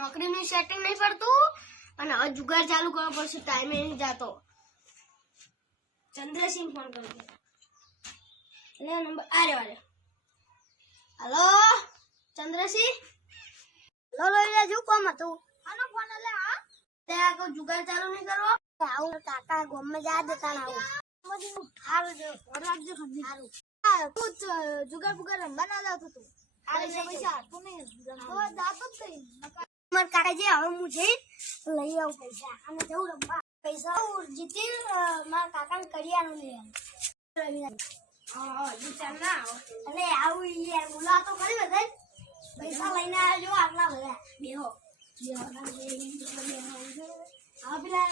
નોકરીનું setting નહીં પડતું અને હવે જુગાર ચાલુ કરવો પડશે. ટાઈમે નહીં જાતો. ચંદ્રસિંહ ફોન કરજો. એટલે નંબર આરે વારે. હલો ચંદ્રસિંહ. હલો લઈ લેજો. કોમ હતું? આનો ફોન લે. હા તે આ કો જુગાર ચાલુ નહીં કરવો? આવું કાકા ગોમમાં જા દેતા ના આવું. હારું જો રાખજો ખંડી. હારું. હા તું જુગાર બુગાર રમવા ના જાવ તું. પૈસા આપતો નહીં. તો જાતો જ નહીં. માર કાકા જે હવે હું જઈ લઈ આવું પૈસા અને જવું રમવા. પૈસા જીતી મારા કાકાને કરિયાનું લઈ આવું. હા વિચાર ના અને આવું યાર બોલા તો કરી બધા પૈસા લઈને આવજો. આટલા બધા બેહો હા પેલા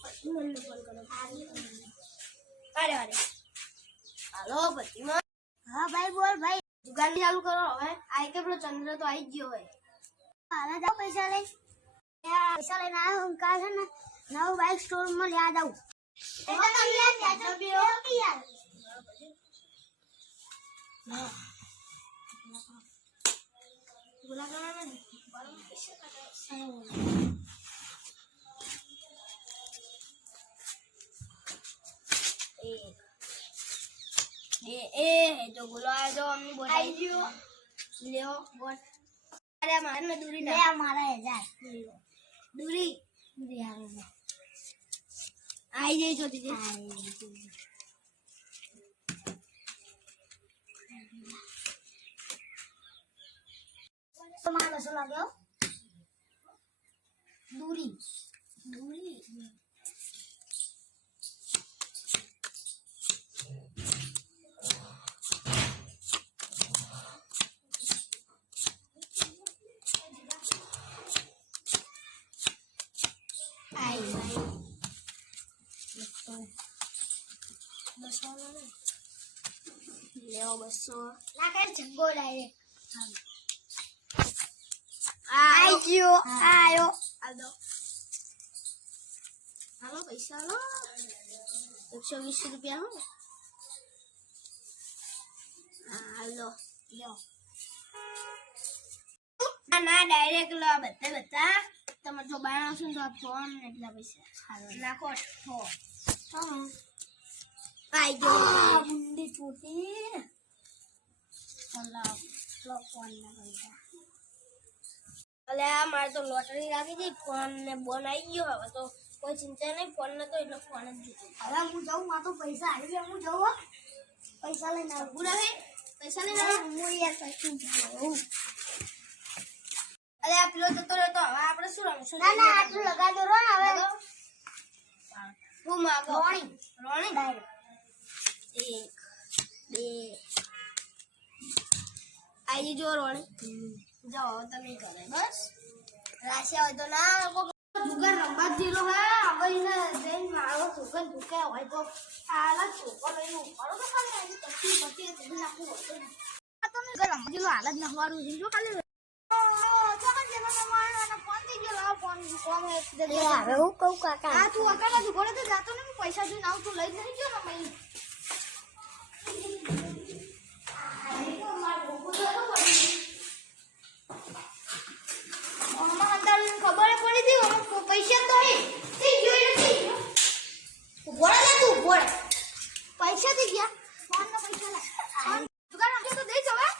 ફોન કરો. અરે અરે હાલો પતિમાં. હા ભાઈ બોલ ભાઈ. દુકાન ચાલુ કરો હવે. આ કે પેલો ચંદ્ર તો આવી ગયો હોય. હાલા જાવ પૈસા લઈ. પૈસા લઈને આવ્યો હું કાલ છે ને નવું બાઇક સ્ટોર માં યાદ આવું. જો બોલાયો જો અમને બોલાઈ ગયો. લેવો બોલ. અરે મારે ને દૂરી ના મારા 1000 દૂરી દૂરી આવે. આઈ જઈ છો દીદી. તમારે શું લાગ્યો? દૂરી દૂરી લેવો 200 લાગે જંગો ડાયરેક્ટ. આઈ ગયો આયો. આલો હાલો પૈસા લો 120 રૂપિયા હો. હાલો લ્યો. ના ડાયરેક્ટ લો બધા તમે જો બાણ આવશો તો ફોન એટલા પૈસા નાખો. આઈ ગયો બુંદી છોટી. લો ફોન ના પૈસા. અલે આ મારે તો લોટરી રાખી હતી. ફોન ને બોન આવી ગયો. હવે તો કોઈ ચિંતા નહીં. ફોન ને તો એટલે ફોન જ જીતો. હવે હું જાઉં. માં તો પૈસા આવી ગયા. હું જાઉં પૈસા લઈને આવું. પૂરા ભાઈ પૈસા લઈને હું યાર પૈસા. અરે આ પેલો જતો રહ્યો તો હવે આપણે શું રમશું? ના ના આટલું લગાડો રો ને હવે. હું માગો રોણી રોણી ડાયરેક્ટ 1 2 આઈ જો રોણી. જાઓ તમે કરે બસ. રાશિયા હોય તો ના જુગાર રમવા જેલો હે. હવે જઈને મારો છોકરો ભૂકે હોય તો આલા છોકરો લઈને ઉપાડો તો ખાલી પછી પછી નાખવું હોતું ને. આ તો ને રમવા જેલો હાલ જ નખવાનું છે. જો ખાલી હવે હું કહું કાકા આ તું અકાલા દુકાને તો જાતો ને. પૈસા જોઈને આવું તું લઈ જ નહીં ગયો ને. ખબર પડી હતી પૈસા તો પૈસા થઈ ગયા. ફોન ના પૈસા લાય દુકાન રમજો તો દઈ જવા.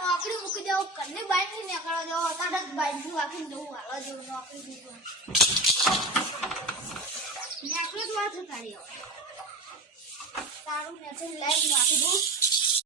નોકરી મૂકી દેવો. ઘરની બાઈક થી નીકળવા જવો. તારે બાઈક થી વાંકીને જવું. હાલવા જેવું નોકરી દીધું નીકળી જ વાત તારી. હવે તારું મેસેજ લાઈવ નાખી દઉં.